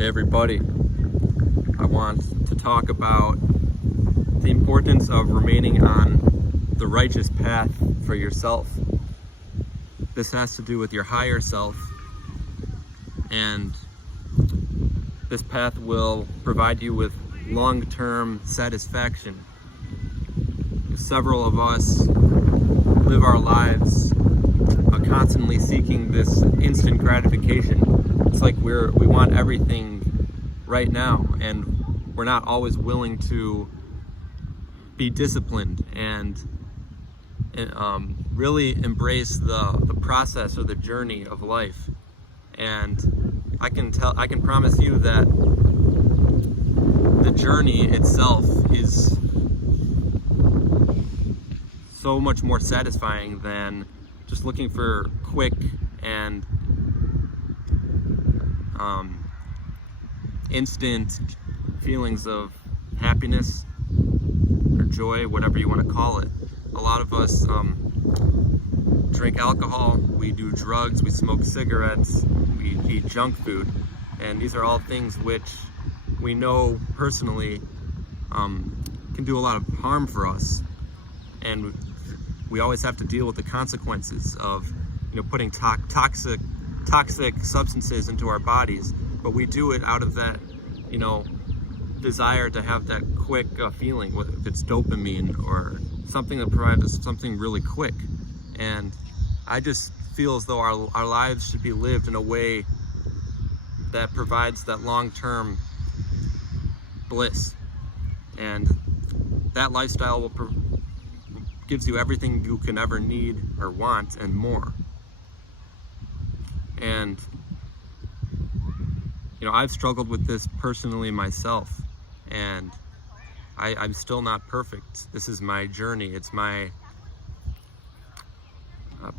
Hey everybody, I want to talk about the importance of remaining on the righteous path for yourself. This has to do with your higher self, and this path will provide you with long-term satisfaction. Several of us live our lives constantly seeking this instant gratification. It's like we want everything right now, and we're not always willing to be disciplined and really embrace the process or the journey of life. And I can promise you that the journey itself is so much more satisfying than just looking for quick and instant feelings of happiness or joy, whatever you want to call it. A lot of us drink alcohol, we do drugs, we smoke cigarettes, we eat junk food, and these are all things which we know personally can do a lot of harm for us, and we always have to deal with the consequences of putting toxic substances into our bodies. But we do it out of that desire to have that quick feeling, whether if it's dopamine or something that provides us something really quick. And I just feel as though our lives should be lived in a way that provides that long-term bliss, and that lifestyle gives you everything you can ever need or want and more. And I've struggled with this personally myself, and I'm still not perfect. This is my journey. It's my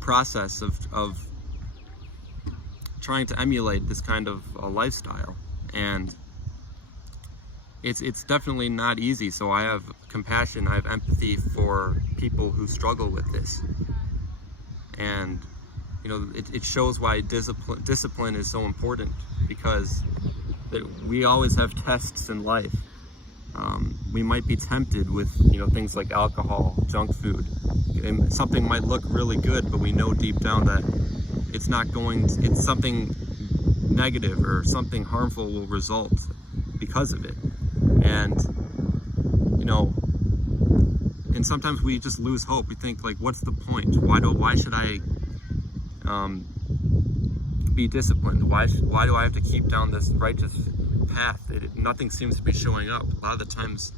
process of trying to emulate this kind of a lifestyle, and it's definitely not easy. So I have compassion, I have empathy for people who struggle with this, and it shows why discipline is so important, because we always have tests in life. We might be tempted with things like alcohol, junk food, and something might look really good, but we know deep down that it's something negative or something harmful will result because of it. And and sometimes we just lose hope. We think, like, what's the point? Why should I be disciplined? Why do I have to keep down this righteous path? Nothing seems to be showing up. A lot of the times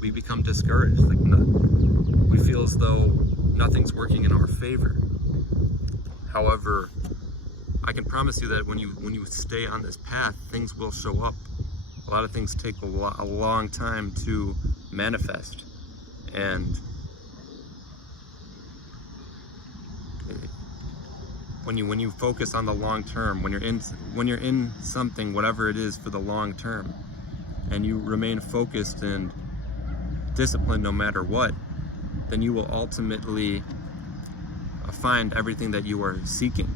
we become discouraged. We feel as though nothing's working in our favor. However, I can promise you that when you stay on this path, things will show up. A lot of things take a long time to manifest, and when you focus on the long term, when you're in something, whatever it is, for the long term, and you remain focused and disciplined no matter what, then you will ultimately find everything that you are seeking.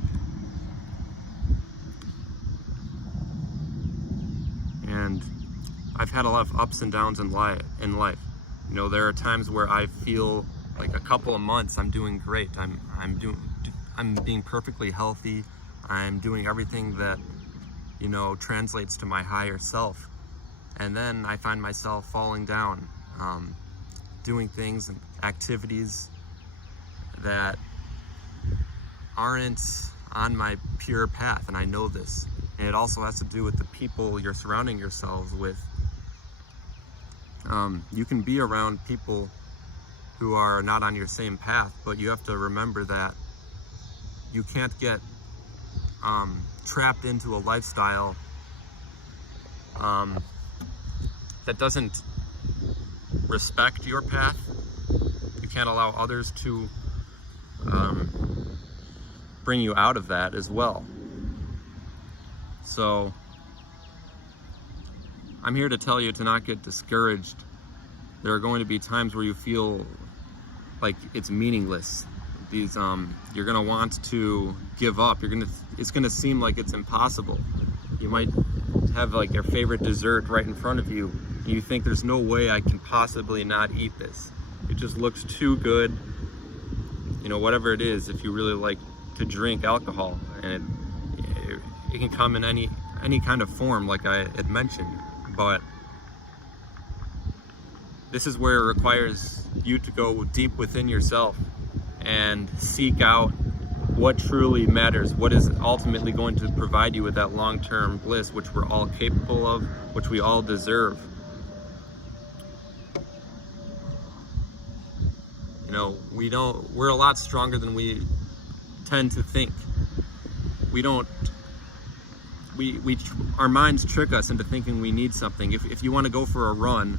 And I've had a lot of ups and downs in life. There are times where I feel like a couple of months I'm doing great. I'm being perfectly healthy. I'm doing everything that translates to my higher self. And then I find myself falling down, doing things and activities that aren't on my pure path, and I know this. And it also has to do with the people you're surrounding yourselves with. You can be around people who are not on your same path, but you have to remember that you can't get trapped into a lifestyle that doesn't respect your path. You can't allow others to bring you out of that as well. So I'm here to tell you to not get discouraged. There are going to be times where you feel like it's meaningless. You're gonna want to give up. It's gonna seem like it's impossible. You might have like your favorite dessert right in front of you, and you think there's no way I can possibly not eat this. It just looks too good. You know, whatever it is, if you really like to drink alcohol, and it can come in any kind of form, like I had mentioned, but this is where it requires you to go deep within yourself and seek out what truly matters, what is ultimately going to provide you with that long-term bliss, which we're all capable of, which we all deserve. You know, we're a lot stronger than we tend to think. Our minds trick us into thinking we need something. If you want to go for a run,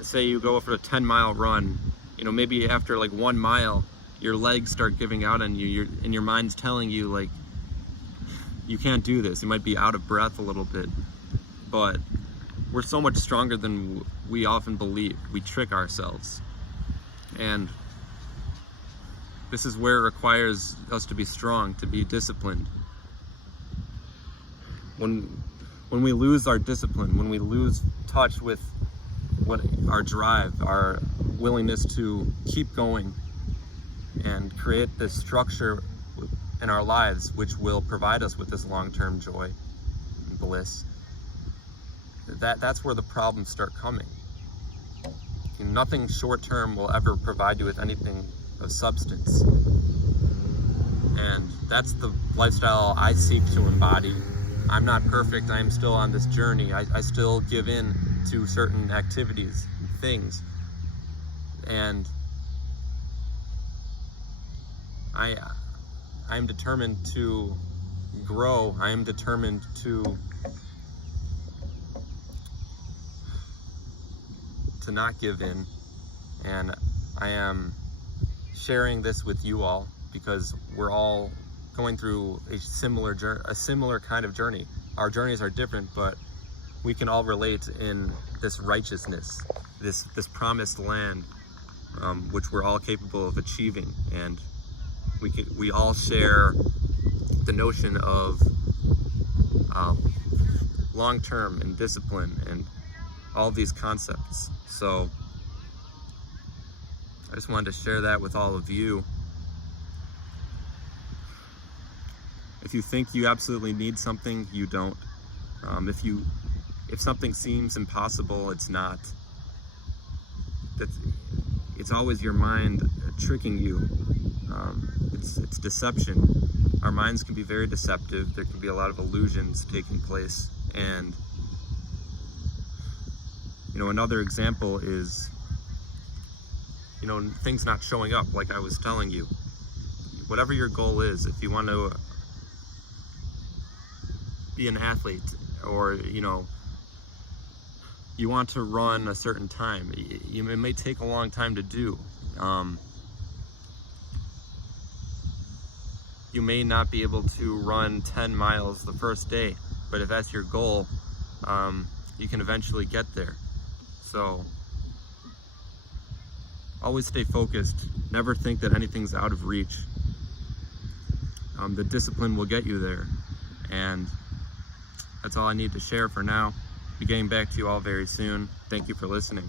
say you go for a 10-mile run, you know, maybe after like 1 mile, your legs start giving out on you, and your mind's telling you like, you can't do this. You might be out of breath a little bit, but we're so much stronger than we often believe. We trick ourselves, and this is where it requires us to be strong, to be disciplined. When we lose our discipline, when we lose touch with our drive, our willingness to keep going and create this structure in our lives which will provide us with this long-term joy and bliss, that's where the problems start coming. Nothing short-term will ever provide you with anything of substance, and that's the lifestyle I seek to embody. I'm not perfect. I am still on this journey. I still give in to certain activities, things, and I'm determined to grow. I am determined to not give in, and I am sharing this with you all because we're all going through a similar kind of journey. Our journeys are different, but we can all relate in this righteousness, this promised land, which we're all capable of achieving. And we all share the notion of long-term and discipline and all these concepts. So I just wanted to share that with all of you. If you think you absolutely need something, you don't. If something seems impossible, it's not. It's always your mind tricking you. It's deception. Our minds can be very deceptive. There can be a lot of illusions taking place. And you know, another example is, you know, things not showing up, like I was telling you. Whatever your goal is, if you want to be an athlete, or you know, you want to run a certain time, it may take a long time to do. You may not be able to run 10 miles the first day, but if that's your goal, you can eventually get there. So always stay focused. Never think that anything's out of reach. The discipline will get you there. And that's all I need to share for now. Be getting back to you all very soon. Thank you for listening.